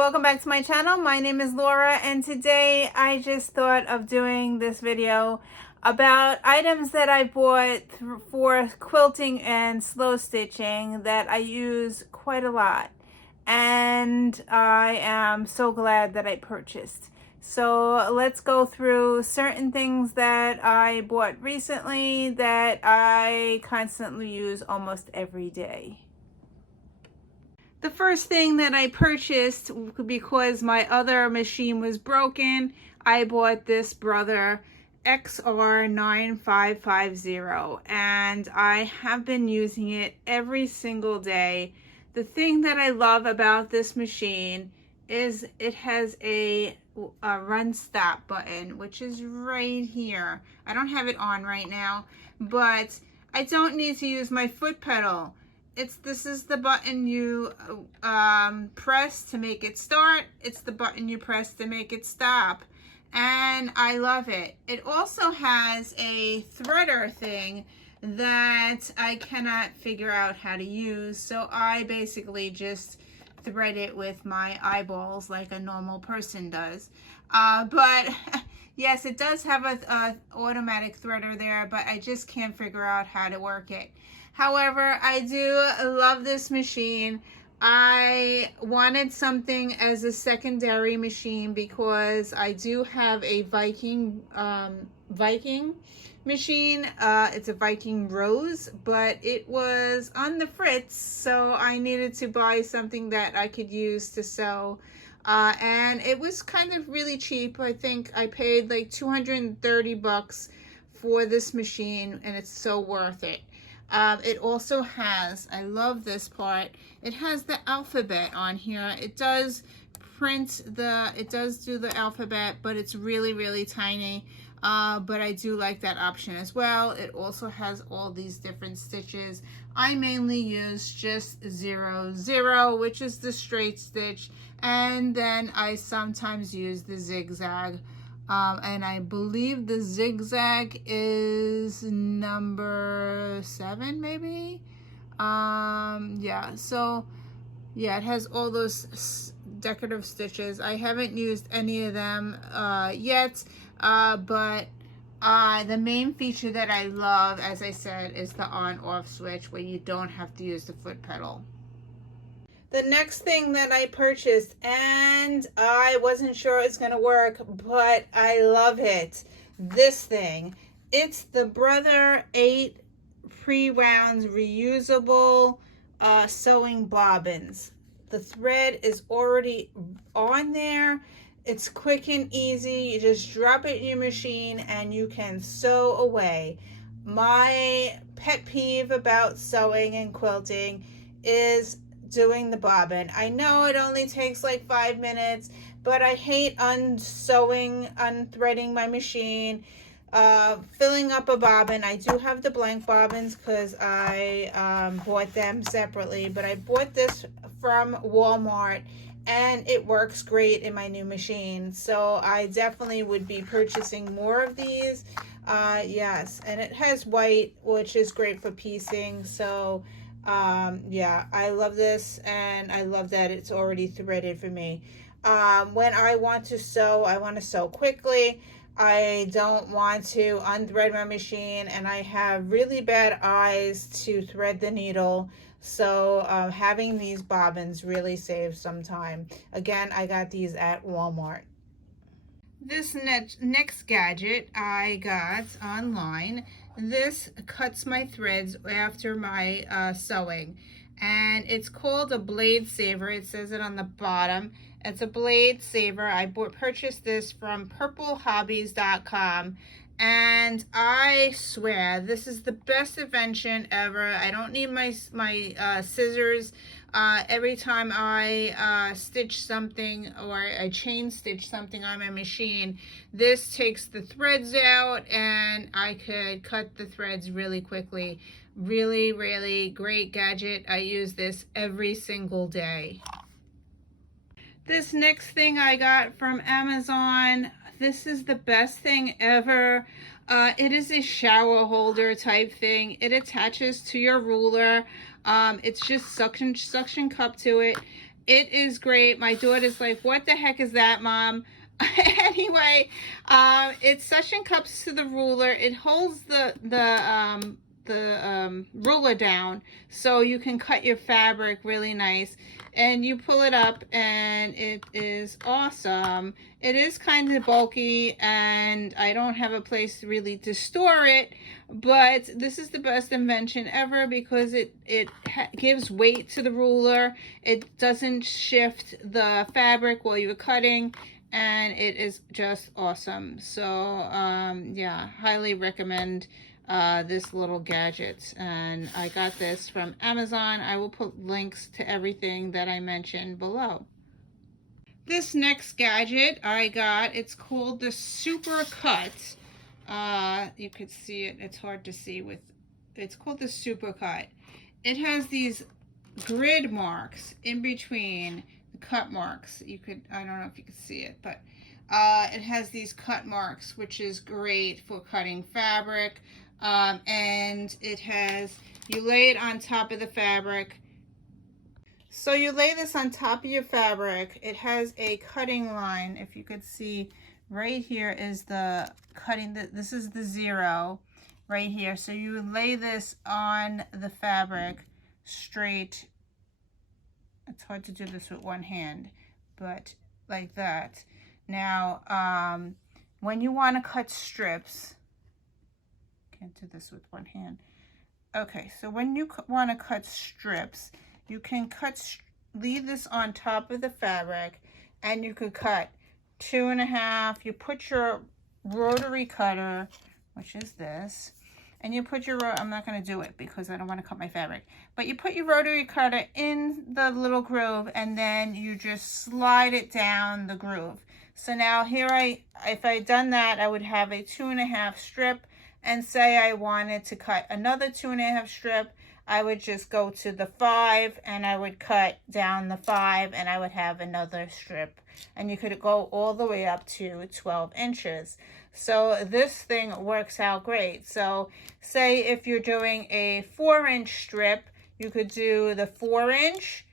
welcome back to my channel. My name is Laura, and today I just thought of doing this video about items that I bought for quilting and slow stitching that I use quite a lot, and I am so glad that I purchased. So let's go through certain things that I bought recently that I constantly use almost every day. The first thing that I purchased, because my other machine was broken, I bought this Brother XR9550, and I have been using it every single day. The thing that I love about this machine is it has a run stop button, which is right here. I don't have it on right now, but I don't need to use my foot pedal. This is the button you press to make it start. It's the button you press to make it stop. And I love it. It also has a threader thing that I cannot figure out how to use. So I basically just thread it with my eyeballs like a normal person does. But yes, it does have a automatic threader there, but I just can't figure out how to work it. However, I do love this machine. I wanted something as a secondary machine because I do have a Viking machine. It's a Viking Rose, but it was on the fritz, so I needed to buy something that I could use to sew. And it was kind of really cheap. I think I paid like 230 bucks for this machine, and it's so worth it. It also has, I love this part, it has the alphabet on here. It does do the alphabet, but it's really, really tiny. But I do like that option as well. It also has all these different stitches. I mainly use just 0-0, which is the straight stitch, and then I sometimes use the zigzag. And I believe the zigzag is number 7, maybe. Yeah, so yeah, it has all those decorative stitches. I haven't used any of them yet, but the main feature that I love, as I said, is the on-off switch where you don't have to use the foot pedal. The next thing that I purchased, and I wasn't sure it's going to work, but I love it. This thing. It's the Brother 8 PreRounds reusable sewing bobbins. The thread is already on there. It's quick and easy. You just drop it in your machine and you can sew away. My pet peeve about sewing and quilting is doing the bobbin. I know it only takes like 5 minutes, but I hate unthreading my machine, filling up a bobbin. I do have the blank bobbins because I bought them separately, but I bought this from Walmart and it works great in my new machine. So I definitely would be purchasing more of these. Yes, and it has white, which is great for piecing. So yeah, I love this, and I love that it's already threaded for me. When I want to sew quickly. I don't want to unthread my machine, and I have really bad eyes to thread the needle. So having these bobbins really saves some time. Again, I got these at Walmart. This next gadget I got online. This cuts my threads after my sewing, and it's called a blade saver. It says it on the bottom. It's a blade saver. I purchased this from purplehobbies.com, and I swear this is the best invention ever. I don't need my scissors every time I stitch something, or I chain stitch something on my machine. This takes the threads out, and I could cut the threads really quickly. Really, really great gadget. I use this every single day. This next thing I got from Amazon, this is the best thing ever. It is a shower holder type thing. It attaches to your ruler. It's just suction cup to it, It is great. My daughter's like, what the heck is that, Mom? Anyway, it suction cups to the ruler. It holds the ruler down so you can cut your fabric really nice, and you pull it up and it is awesome. It is kind of bulky and I don't have a place really to store it, but this is the best invention ever because it gives weight to the ruler. It doesn't shift the fabric while you're cutting, and it is just awesome. So yeah, highly recommend this little gadget. And I got this from Amazon. I will put links to everything that I mentioned below. This next gadget I got, it's called the Super Cut. You could see it, it's hard to see with, it's called the Super Cut. It has these grid marks in between the cut marks. You could, I don't know if you can see it, but it has these cut marks, which is great for cutting fabric. And it has, you lay it on top of the fabric. So you lay this on top of your fabric. It has a cutting line. If you could see, right here is the cutting, this is the 0 right here. So you lay this on the fabric straight. It's hard to do this with one hand, but like that. Now, when you want to cut strips, can't do this with one hand. Okay, so when you want to cut strips, you can leave this on top of the fabric, and you could cut 2.5. You put your rotary cutter, which is this, and you put your, I'm not going to do it because I don't want to cut my fabric, but you put your rotary cutter in the little groove, and then you just slide it down the groove. So now here if I had done that, I would have a 2.5 strip, and say I wanted to cut another 2.5 strip, I would just go to the 5 and I would cut down the 5 and I would have another strip. And you could go all the way up to 12 inches. So this thing works out great. So say if you're doing a 4-inch strip, you could do the 4-inch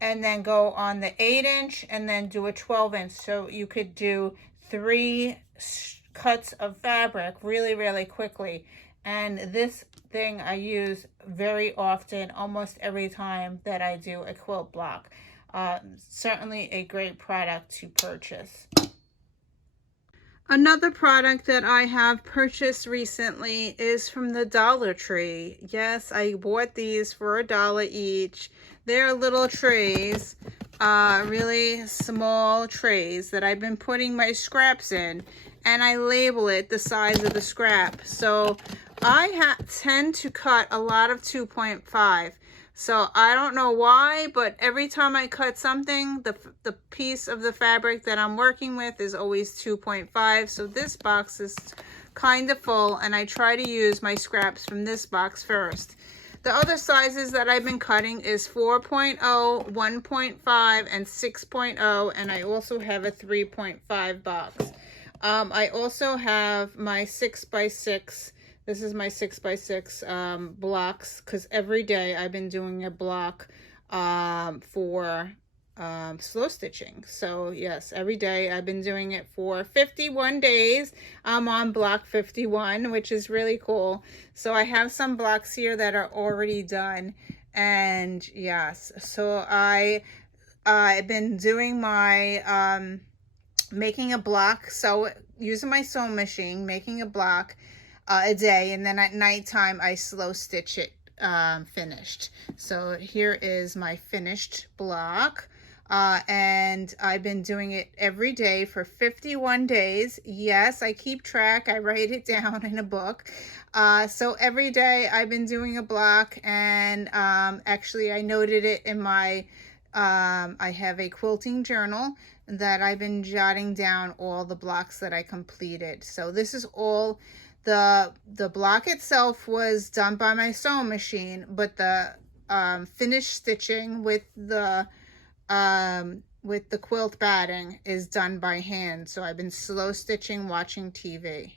and then go on the 8-inch and then do a 12-inch. So you could do 3 cuts of fabric really, really quickly. And this thing I use very often, almost every time that I do a quilt block. Certainly a great product to purchase. Another product that I have purchased recently is from the Dollar Tree. Yes, I bought these for $1 each. They're little trays, really small trays that I've been putting my scraps in, and I label it the size of the scrap. So I tend to cut a lot of 2.5. So I don't know why, but every time I cut something, the piece of the fabric that I'm working with is always 2.5. So this box is kind of full, and I try to use my scraps from this box first. The other sizes that I've been cutting is 4.0, 1.5, and 6.0, and I also have a 3.5 box. I also have my 6x6. This is my 6x6 blocks, because every day I've been doing a block for slow stitching. So yes, every day I've been doing it for 51 days. I'm on block 51, which is really cool. So I have some blocks here that are already done. And yes, so I've been doing my making a block, so using my sewing machine, making a block a day, and then at nighttime I slow stitch it finished. So here is my finished block, and I've been doing it every day for 51 days. Yes, I keep track. I write it down in a book. So every day I've been doing a block, and actually I noted it in my I have a quilting journal that I've been jotting down all the blocks that I completed. So this is all, the block itself was done by my sewing machine, but the finished stitching with the quilt batting is done by hand. So I've been slow stitching watching TV.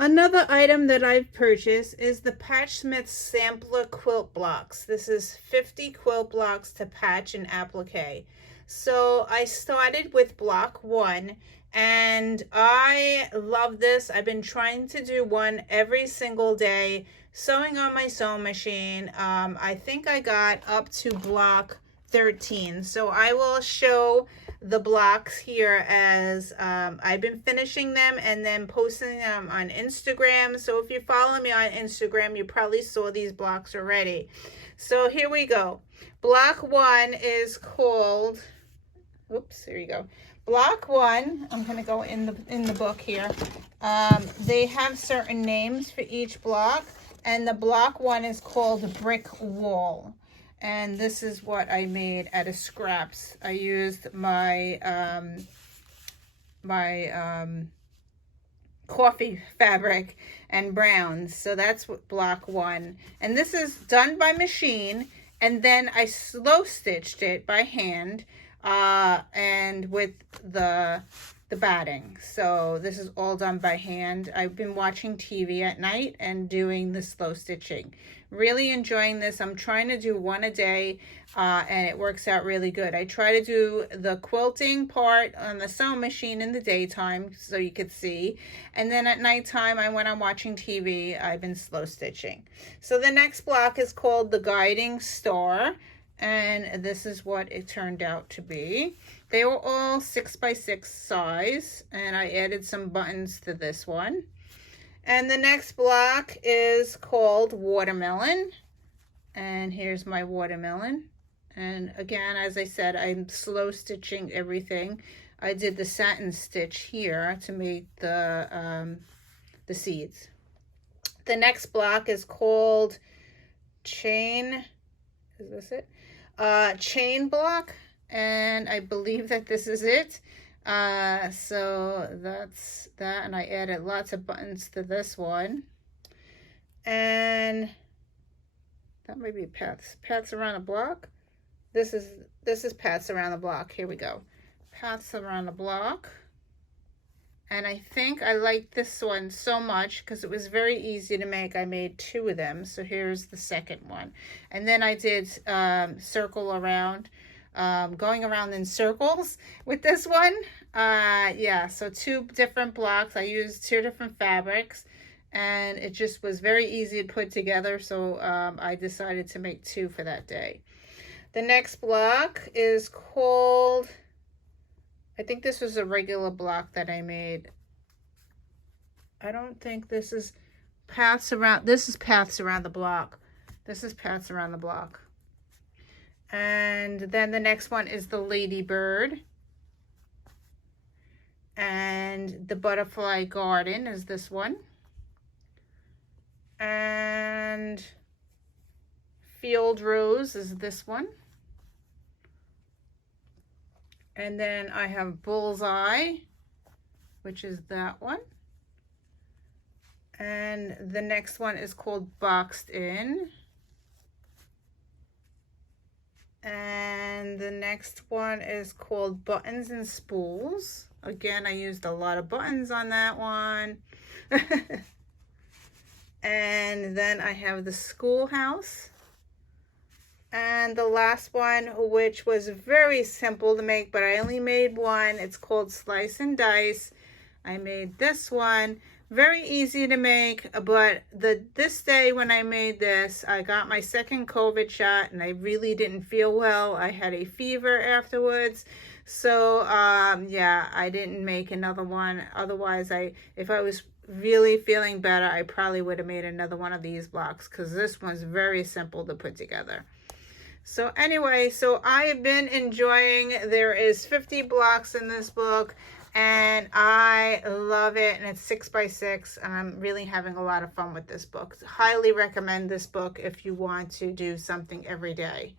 Another item that I've purchased is the Patchsmith sampler quilt blocks. This is 50 quilt blocks to patch and applique. So I started with block 1 and I love this. I've been trying to do one every single day, sewing on my sewing machine. I think I got up to block 13. So I will show the blocks here as I've been finishing them and then posting them on Instagram. So if you follow me on Instagram, you probably saw these blocks already. So here we go. Block 1 is called, oops, here you go. Block 1, I'm going to go in the book here. They have certain names for each block, and the block 1 is called Brick Wall. And this is what I made out of scraps. I used my coffee fabric and browns. So that's what block 1. And this is done by machine. And then I slow stitched it by hand and with the batting. So this is all done by hand. I've been watching TV at night and doing the slow stitching. Really enjoying this. I'm trying to do one a day and it works out really good. I try to do the quilting part on the sewing machine in the daytime so you could see. And then at nighttime, when I'm watching TV, I've been slow stitching. So the next block is called the Guiding Star. And this is what it turned out to be. They were all 6x6 size, and I added some buttons to this one. And the next block is called Watermelon. And here's my watermelon. And again, as I said, I'm slow stitching everything. I did the satin stitch here to make the seeds. The next block is called Chain. Is this it? Chain block, and I believe that this is it. So that's that, and I added lots of buttons to this one. And that might be paths around the block. This is paths around the block. Here we go. Paths around the block. And I think I like this one so much because it was very easy to make. I made 2 of them. So here's the second one. And then I did circle around, going around in circles with this one. Yeah, so 2 different blocks. I used 2 different fabrics. And it just was very easy to put together. So I decided to make 2 for that day. The next block is called... I think this was a regular block that I made. I don't think this is paths around. This is paths around the block. This is paths around the block. And then the next one is the ladybird. And the butterfly garden is this one. And field rose is this one. And then I have bullseye, which is that one. And the next one is called boxed in. And the next one is called buttons and spools. Again, I used a lot of buttons on that one. And then I have the schoolhouse. And the last one, which was very simple to make, but I only made one. It's called Slice and Dice. I made this one. Very easy to make, but this day when I made this, I got my second COVID shot and I really didn't feel well. I had a fever afterwards. So, yeah, I didn't make another one. Otherwise, if I was really feeling better, I probably would have made another one of these blocks because this one's very simple to put together. So anyway, so I have been enjoying, there is 50 blocks in this book and I love it, and it's 6x6 and I'm really having a lot of fun with this book. Highly recommend this book if you want to do something every day.